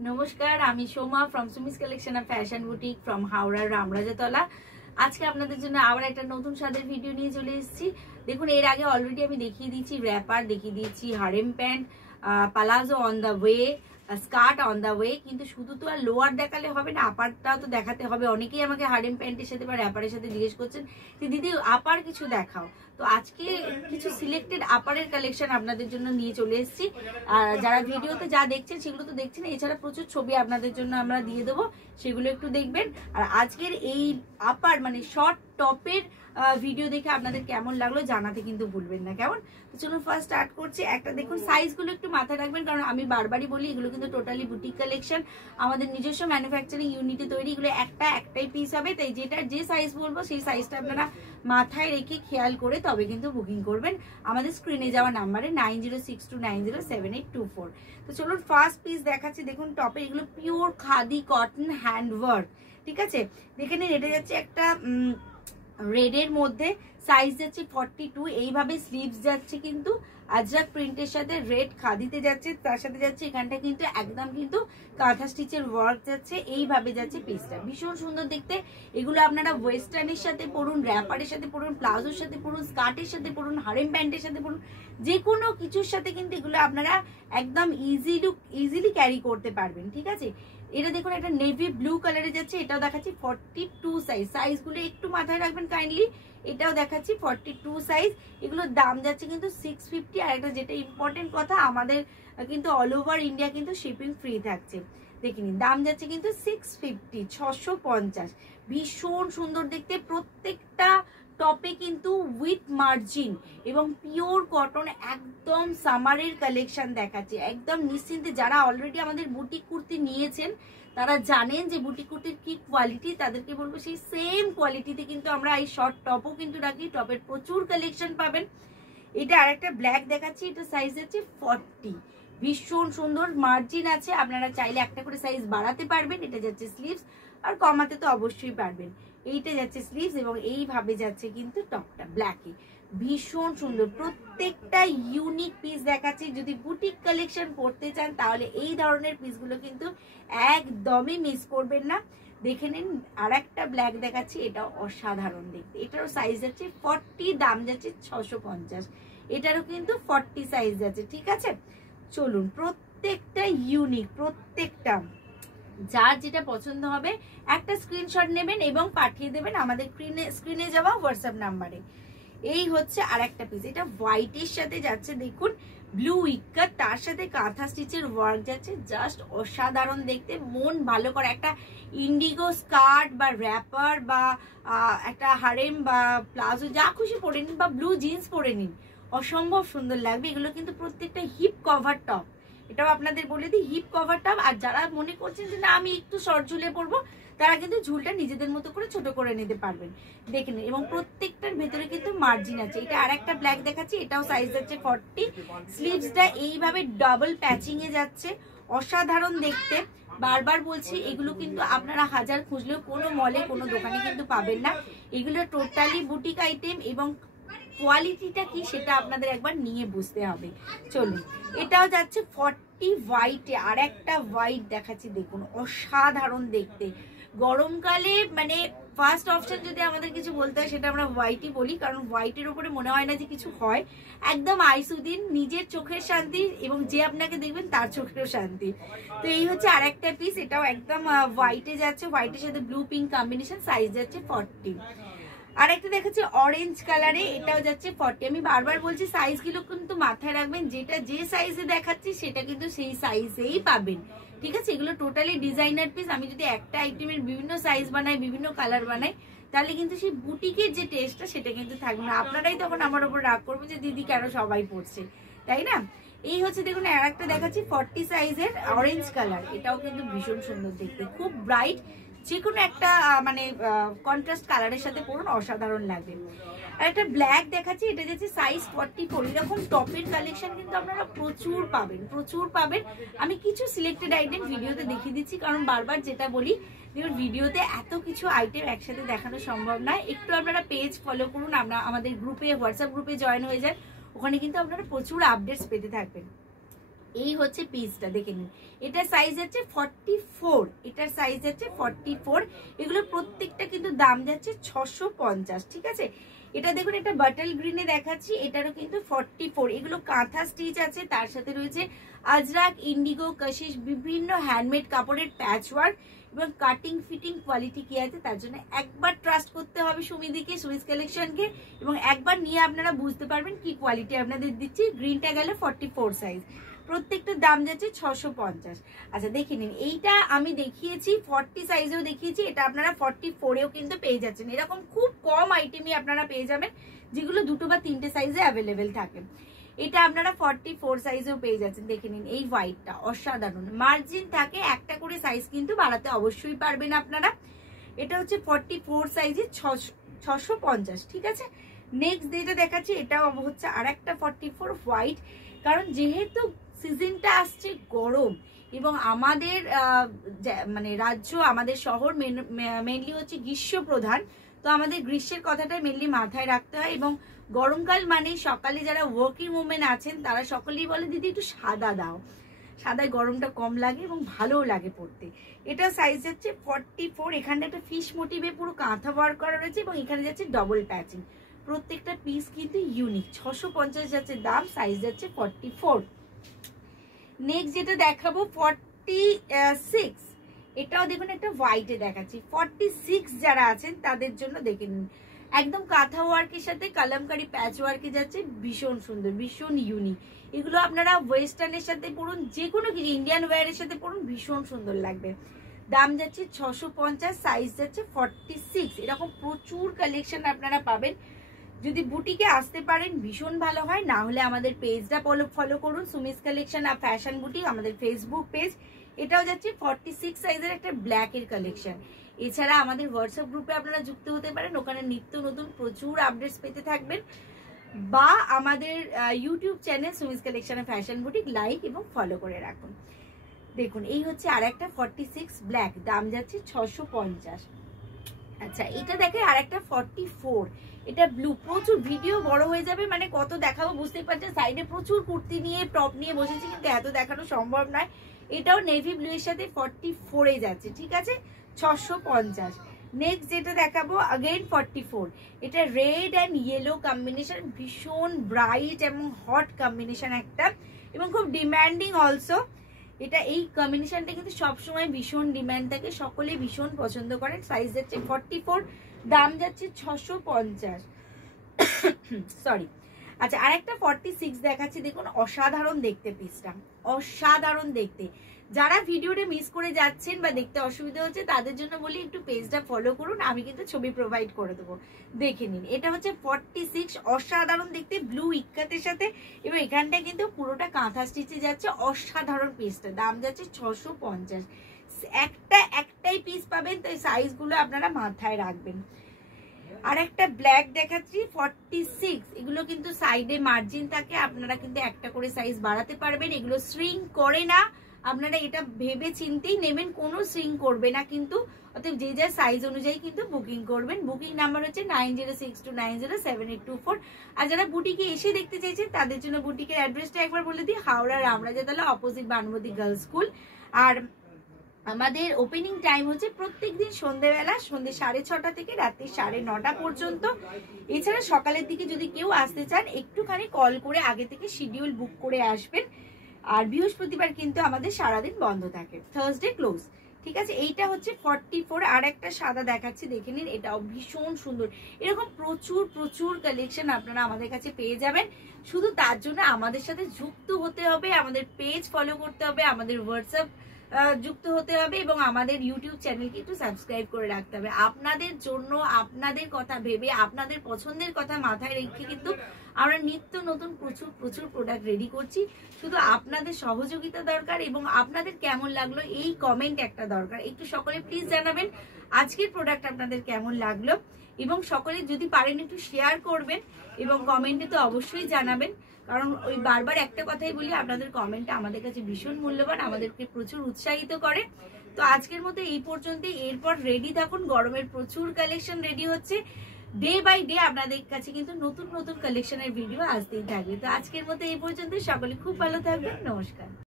নমস্কার, আমি Soma from Sumi's collection of fashion boutique from হাওড়ার রামরাজাতলা। আজকে আপনাদের জন্য আবার একটা নতুন স্বাদের ভিডিও নিয়ে চলে এসেছি। দেখুন, এর আগে অলরেডি আমি দেখিয়ে দিয়েছি র্যাপার, দেখিয়ে দিয়েছি harem pant, palazzo on the way, skirt on the way. কিন্তু শুধু তো আর লোয়ার দেখালে হবে না, আপারটাও তো দেখাতে হবে। অনেকেই আমাকে হারেম প্যান্টের সাথে বা র্যাপারের সাথে জিজ্ঞেস করছেন যে দিদি আপার কিছু দেখাও। তো আজকে কিছু সিলেক্টেড আপারের কালেকশন আপনাদের জন্য নিয়ে চলে এসেছি। আর যারা ভিডিওতে যা দেখছেন সেগুলো তো দেখছেন, এছাড়া প্রচুর ছবি আপনাদের জন্য আমরা দিয়ে দেবো, সেগুলো একটু দেখবেন। আর আজকের এই আপার মানে শর্ট টপের ভিডিও দেখে আপনাদের কেমন লাগলো জানাতে কিন্তু ভুলবেন না, কেমন? তো চলুন ফার্স্ট স্টার্ট করছি। একটা দেখুন, সাইজগুলো একটু মাথায় রাখবেন, কারণ আমি বারবারই বলি এগুলো কিন্তু টোটালি বুটিক কালেকশন, আমাদের নিজস্ব ম্যানুফ্যাকচারিং ইউনিটে তৈরি। এগুলো একটাই পিস হবে, তাই যেটার যে সাইজ বলবো সেই সাইজটা আপনারা মাথায় রেখে খেয়াল করে তবে কিন্তু বুকিং করবেন আমাদের স্ক্রিনে যাওয়া নাম্বারে 9062907824। তো চলুন ফার্স্ট পিস দেখাচ্ছি। দেখুন টপে এগুলো পিওর খাদি কটন হ্যান্ডওয়ার্ক, ঠিক আছে? দেখে নিন, এটা যাচ্ছে একটা রেডের মধ্যে, সাইজ যাচ্ছে 42। এইভাবে স্লিভস যাচ্ছে কিন্তু আজরাক প্রিন্টের সাথে, রেড খাদিতে যাচ্ছে, তার সাথে যাচ্ছে এখানটা কিন্তু একদম কিন্তু কাঁথা স্টিচের ওয়ার্ক যাচ্ছে। এইভাবে যাচ্ছে পিসটা, ভীষণ সুন্দর দেখতে। এগুলো আপনারা ওয়েস্টার্নের সাথে পরুন, র্যাপারের সাথে পরুন, প্লাজোর সাথে পরুন, স্কার্টের সাথে পরুন, হারেম প্যান্টের সাথে পরুন, যে কোনো কিছুর সাথে কিন্তু এগুলো আপনারা একদম ইজিলি ক্যারি করতে পারবেন, ঠিক আছে? এটা দেখুন, একটা নেভি ব্লু কালারে যাচ্ছে, এটাও দেখাচ্ছি 42 সাইজ। সাইজগুলো একটু মাথায় রাখবেন কাইন্ডলি। এটাও দেখাচ্ছি 42 সাইজ। এগুলোর দাম যাচ্ছে কিন্তু 650। আর একটা যেটা ইম্পর্টেন্ট কথা, আমাদের কিন্তু অল ওভার ইন্ডিয়া কিন্তু শিপিং ফ্রি থাকছে। দেখে নিন, দাম যাচ্ছে কিন্তু 650, 650। ভীষণ সুন্দর দেখতে, প্রত্যেকটা টপে কিন্তু উইথ মার্জিন এবং পিওর কটন, একদম সামারের কালেকশন দেখাচ্ছে। একদম নিশ্চিন্তে যারা অলরেডি আমাদের বুটিক কুর্তি নিয়েছেন তারা জানেন যে বুটিক কুর্তির কি কোয়ালিটি, তাদেরকে বলবো সেই সেম কোয়ালিটিতে কিন্তু আমরা এই শর্ট টপও কিন্তু রাখি। টপের প্রচুর কালেকশন পাবেন। এটা আরেকটা ব্ল্যাক দেখাচ্ছি, এটা সাইজ আছে 40। ভীষণ সুন্দর মার্জিন আছে, আপনারা চাইলে একটা করে সাইজ বাড়াতে পারবেন। এটা যাচ্ছে স্লিভস, আর কমাতে তো অবশ্যই পারবেন। এইটা যাচ্ছে স্লিভস এবং এইভাবে যাচ্ছে কিন্তু টপটা ব্ল্যাকে। ভীষণ সুন্দর, প্রত্যেকটা ইউনিক পিস দেখাচ্ছি। যদি বুটিক কালেকশন করতে চান তাহলে এই ধরনের পিসগুলো কিন্তু একদমই মিস করবেন না। দেখে নিন, আর একটা ব্ল্যাক দেখাচ্ছি, এটাও অসাধারণ দেখতে। এটারও সাইজ যাচ্ছে 40, দাম যাচ্ছে 650। এটারও কিন্তু 40 সাইজ যাচ্ছে, ঠিক আছে? চলুন, প্রত্যেকটা ইউনিক, প্রত্যেকটা যার যেটা পছন্দ হবে একটা স্ক্রিনশট নেবেন এবং পাঠিয়ে দেবেন আমাদের স্ক্রিনে যাওয়া হোয়াটসঅ্যাপ নাম্বারে। এই হচ্ছে আর একটা পিস, এটা হোয়াইটের সাথে যাচ্ছে। দেখুন, ব্লু ইকার, তার সাথে কাঁথা স্টিচের ওয়ার্ক যাচ্ছে, জাস্ট অসাধারণ দেখতে। মন ভালো করে একটা ইন্ডিগো স্কার্ট বা র্যাপার বা একটা হারেম বা প্লাজো যা খুশি পরে নিন, বা ব্লু জিন্স পরে নিন, অসম্ভব সুন্দর লাগবে। এগুলো কিন্তু প্রত্যেকটা হিপ কভার টপ, এটাও আপনাদের বলে দিই, হিপ কভার টপ। আর যারা মনে করছেন যে না আমি একটু শর্ট ঝুলে পরবো, তারা কিন্তু ঝুলটা নিজেদের মতো করে ছোট করে নিতে পারবেন, দেখে নিন। এবং প্রত্যেকটার ভেতরে কিন্তু মার্জিন আছে। এটা আর একটা ব্ল্যাক দেখাচ্ছি, এটাও সাইজ যাচ্ছে 40। স্লিভসটা এইভাবে ডাবল প্যাচিং এ যাচ্ছে, অসাধারণ দেখতে। বারবার বলছি, এগুলো কিন্তু আপনারা হাজার খুঁজলেও কোনো মলে কোনো দোকানে কিন্তু পাবেন না। এগুলো টোটালি বুটিক আইটেম এবং কোয়ালিটিটা কি সেটা আপনাদের একবার নিয়ে বুঝতে হবে। চলুন, এটাও যাচ্ছে 40 হোয়াইটে। আর একটা হোয়াইট দেখাচ্ছি, দেখুন অসাধারণ দেখতে। গরমকালে মানে ফার্স্ট অপশন যদি আমাদের কিছু বলতে হয় সেটা আমরা হোয়াইটই বলি, কারণ হোয়াইটের উপরে মনে হয় না যে কিছু হয়। একদম আইসুদিন, নিজের চোখের শান্তি এবং যে আপনাকে দেখবেন তার চোখেরও শান্তি। তো এই হচ্ছে আর একটা পিস, এটাও একদম হোয়াইটে যাচ্ছে, হোয়াইটের সাথে ব্লু পিঙ্ক কম্বিনেশন, সাইজ যাচ্ছে 40। আর একটা দেখাচ্ছে অরেঞ্জ কালারে, এটাও যাচ্ছে 40। আমি বারবার বলছি সাইজগুলো কিন্তু মাথায় রাখবেন, যেটা যে সাইজে দেখাচ্ছি সেটা কিন্তু সেই সাইজেই পাবেন, ঠিক আছে? এগুলো টোটালি ডিজাইনার পিস। আমি যদি একটা আইটেমের বিভিন্ন সাইজ বানাই, বিভিন্ন কালার বানাই, তাহলে কিন্তু সেই বুটিকের যে টেস্টটা সেটা কিন্তু থাকবে না। আপনারাই তখন আমার উপর রাগ করবেন যে দিদি কেন সবাই পড়ছে, তাই না? এই হচ্ছে দেখুন, আর একটা দেখাচ্ছি 40 সাইজের অরেঞ্জ কালার, এটাও কিন্তু ভীষণ সুন্দর দেখতে, খুব ব্রাইট। যে কোনো একটা মানে কন্ট্রাস্ট কালারের সাথে পরুন, অসাধারণ লাগবে। আর একটা ব্ল্যাক দেখাচ্ছি, এটা যাচ্ছে সাইজ 44। এরকম টপের কালেকশন কিন্তু আপনারা প্রচুর পাবেন, প্রচুর পাবেন। আমি কিছু সিলেক্টেড আইটেম ভিডিওতে দেখিয়ে দিচ্ছি, কারণ বারবার যেটা বলি, দেখুন ভিডিওতে এত কিছু আইটেম একসাথে দেখানো সম্ভব নয়। একটু আপনারা পেজ ফলো করুন, আমাদের গ্রুপে, হোয়াটসঅ্যাপ গ্রুপে জয়েন হয়ে যান, ওখানে কিন্তু আপনারা প্রচুর আপডেটস পেতে থাকবেন। এই হচ্ছে পিসটা, দেখে নিন। এটার সাইজ যাচ্ছে 44, এটার সাইজ যাচ্ছে 44। এগুলো প্রত্যেকটা কিন্তু দাম যাচ্ছে 650, ঠিক আছে। এটা দেখুন, এটা বাটল গ্রিনে দেখাচ্ছি, এটারও কিন্তু 44। এগুলো কাঁথা স্টিচ আছে, তার সাথে রয়েছে আজরাক, ইন্ডিগো, কাশিশ, বিভিন্ন হ্যান্ডমেড কাপড়ের প্যাচ ওয়ার্ক এবং কাটিং ফিটিং কোয়ালিটি কি আছে, তার জন্য একবার ট্রাস্ট করতে হবে সুমিদিকে, সুমিস কালেকশনকে, এবং একবার নিয়ে আপনারা বুঝতে পারবেন কি কোয়ালিটি আপনাদের দিচ্ছি। গ্রিনটা গেল 44 সাইজ, প্রত্যেকটার দাম যাচ্ছে 650। আচ্ছা দেখে নিন, এইটা আমি দেখিয়েছি 40 সাইজেও দেখিয়েছি, এটা আপনারা 44এও কিন্তু পেয়ে যাচ্ছেন। এরকম খুব কম আইটেমই আপনারা পেয়ে যাবেন যেগুলো 2 বা 3টে সাইজে অ্যাভেলেবেল থাকে। এটা আপনারা 44 সাইজেও পেয়ে যাচ্ছেন। দেখে নিন, এই হোয়াইটটা অসাধারণ, মার্জিন থাকে, একটা করে সাইজ কিন্তু বাড়াতে অবশ্যই পারবেন আপনারা। এটা হচ্ছে 44 সাইজে 650, ঠিক আছে। নেক্সট যেটা দেখাচ্ছি, এটাও হচ্ছে আর একটা 44 হোয়াইট, কারণ যেহেতু সিজনটা আসছে গরম এবং আমাদের মানে রাজ্য, আমাদের শহর মেনলি হচ্ছে গ্রীষ্ম প্রধান, তো আমাদের গ্রীষ্মের কথাটা মেনলি মাথায় রাখতে হয়। এবং গরমকাল মানে সকালে যারা ওয়ার্কিং ওমেন আছেন তারা সকলেই বলে দিদি একটু সাদা দাও, সাদায় গরমটা কম লাগে এবং ভালোও লাগে পরতে। এটা সাইজ যাচ্ছে 44। এখানটা একটা ফিশ মোটিভে পুরো কাঁথা ওয়ার্ক করা রয়েছে এবং এখানে যাচ্ছে ডবল প্যাচিং। প্রত্যেকটা পিস কিন্তু ইউনিক, 650 যাচ্ছে দাম, সাইজ যাচ্ছে 44। নেক্সট যেটা দেখাবো 46, এটাও দেখুন একটা হোয়াইটে দেখাচ্ছি। 46 যারা আছেন তাদের জন্য দেখে নিন, একদম কাঁথা ওয়ার্কের সাথে কালামকারি প্যাচ ওয়ার্কে যাচ্ছে, ভীষণ সুন্দর, ভীষণ ইউনিক। এগুলো আপনারা ওয়েস্টার্নের সাথে পরুন, যে কোনো কিছু ইন্ডিয়ান ওয়্যারের সাথে পরুন, ভীষণ সুন্দর লাগবে। দাম যাচ্ছে 650, সাইজ যাচ্ছে 46। এরকম প্রচুর কালেকশন আপনারা পাবেন। যদি বুটিকে আসতে পারেন ভীষণ ভালো হয়, না হলে আমাদের পেজটা ফলো করুন, সুমিস কালেকশন আর ফ্যাশন বুটিক, আমাদের ফেসবুক পেজ। এটাও যাচ্ছে 46 সাইজের একটা ব্ল্যাকের কালেকশন। এছাড়া আমাদের হোয়াটসঅ্যাপ গ্রুপে আপনারা যুক্ত হতে পারেন, ওখানে নিত্য নতুন প্রচুর আপডেটস পেতে থাকবেন, বা আমাদের ইউটিউব চ্যানেল সুমিস কালেকশন আর ফ্যাশন বুটিক লাইক এবং ফলো করে রাখুন। দেখুন, এই হচ্ছে আর একটা 46 ব্ল্যাক, দাম যাচ্ছে 650। আচ্ছা, এটা দেখে আর একটা 44, এটা ব্লু। প্রচুর ভিডিও বড় হয়ে যাবে, মানে কত দেখাবো বুঝতেই পারছেন, সাইডে প্রচুর কুর্তি নিয়ে টপ নিয়ে বসেছি, কিন্তু এত দেখানো সম্ভব নয়। এটাও নেভি ব্লু এর সাথে 44 যাচ্ছে, ঠিক আছে, 650। নেক্সট যেটা দেখাবো अगेन 44, এটা রেড অ্যান্ড ইয়েলো কম্বিনেশন, ভীষণ ব্রাইট এবং হট কম্বিনেশন একটা, এবং খুব ডিমান্ডিং অলসো। এটা এই কম্বিনেশনটা কিন্তু সবসময় ভীষণ ডিমান্ড থাকে, সকলেই ভীষণ পছন্দ করেন। সাইজ যাচ্ছে 44, দাম যাচ্ছে 650। সরি। আচ্ছা, আরেকটা 46 দেখাচ্ছি, দেখুন অসাধারণ দেখতে পিসটা, অসাধারণ দেখতে। যারা ভিডিওটা মিস করে যাচ্ছেন বা দেখতে অসুবিধা হচ্ছে তাদের জন্য বলি একটু পেজটা ফলো করুন, আমি কিন্তু ছবি প্রোভাইড করে দেবো, দেখে নিন। এটা হচ্ছে 46, অসাধারণ দেখতে, ব্লু ইক্কাতের সাথে, এবং এখানটা কিন্তু পুরোটা কাঁথা স্টিচে যাচ্ছে, অসাধারণ পিসটা, দাম যাচ্ছে 650। একটাই পিস পাবেন, তাই সাইজগুলো আপনারা মাথায় রাখবেন। আর একটা ব্ল্যাক দেখাচ্ছি 46, এগুলো কিন্তু সাইডে মার্জিন থাকে, আপনারা কিন্তু একটা করে সাইজ বাড়াতে পারবেন, এগুলো শ্রিং করে না, আপনারা এটা ভেবে চিন্তেই নেবেন, কোনো শ্রিং করবে না কিন্তু। অতএব যে যার সাইজ অনুযায়ী কিন্তু বুকিং করবেন। বুকিং নাম্বার হচ্ছে 9062907824। আর যারা বুটিকে এসে দেখতে চাইছেন তাদের জন্য বুটিকের অ্যাড্রেসটা একবার বলে দিই, Howrah Ramrajatala, opposite Banumati girls school. আর আমাদের ওপেনিং টাইম হচ্ছে প্রত্যেকদিন সন্ধ্যেবেলা, সন্ধ্যে 6:30 থেকে রাত্রি 9:30 পর্যন্ত। এছাড়া সকালের দিকে যদি কেউ আসতে চান একটুখানি কল করে আগে থেকে শিডিউল বুক করে আসবেন। আর বৃহস্পতিবার কিন্তু আমাদের সারাদিন বন্ধ থাকে, থার্সডে ক্লোজ, ঠিক আছে। এইটা হচ্ছে 44। আর একটা সাদা দেখাচ্ছি, দেখে নিন, এটাও ভীষণ সুন্দর। এরকম প্রচুর কালেকশন আপনারা আমাদের কাছে পেয়ে যাবেন। শুধু তার জন্য আমাদের সাথে যুক্ত হতে হবে, আমাদের পেজ ফলো করতে হবে, আমাদের হোয়াটসঅ্যাপ যুক্ত হতে হবে, এবং আমাদের ইউটিউব চ্যানেলকে একটু সাবস্ক্রাইব করে রাখতে হবে। আপনাদের জন্য, আপনাদের কথা ভেবে, আপনাদের পছন্দের কথা মাথায় রেখে কিন্তু আমরা নিত্য নতুন প্রচুর প্রোডাক্ট রেডি করছি। শুধু আপনাদের সহযোগিতা দরকার, এবং আপনাদের কেমন লাগলো এই কমেন্ট একটা দরকার। একটু সকলে প্লিজ জানাবেন আজকের প্রোডাক্ট আপনাদের কেমন লাগলো, এবং সকলে যদি পারেন একটু শেয়ার করবেন, এবং কমেন্টে তো অবশ্যই জানাবেন, কারণ ওই বারবার একটা কথাই বলি, আপনাদের কমেন্টটা আমাদের কাছে ভীষণ মূল্যবান, আমাদেরকে প্রচুর উৎসাহিত করে। তো আজকের মতো এই পর্যন্তই। এরপর রেডি থাকুন, গরমের প্রচুর কালেকশন রেডি হচ্ছে, ডে বাই ডে আপনাদের কাছে কিন্তু নতুন কালেকশনের ভিডিও আসতেই থাকবে। তো আজকের মতো এই পর্যন্ত, সকলে খুব ভালো থাকবেন, নমস্কার।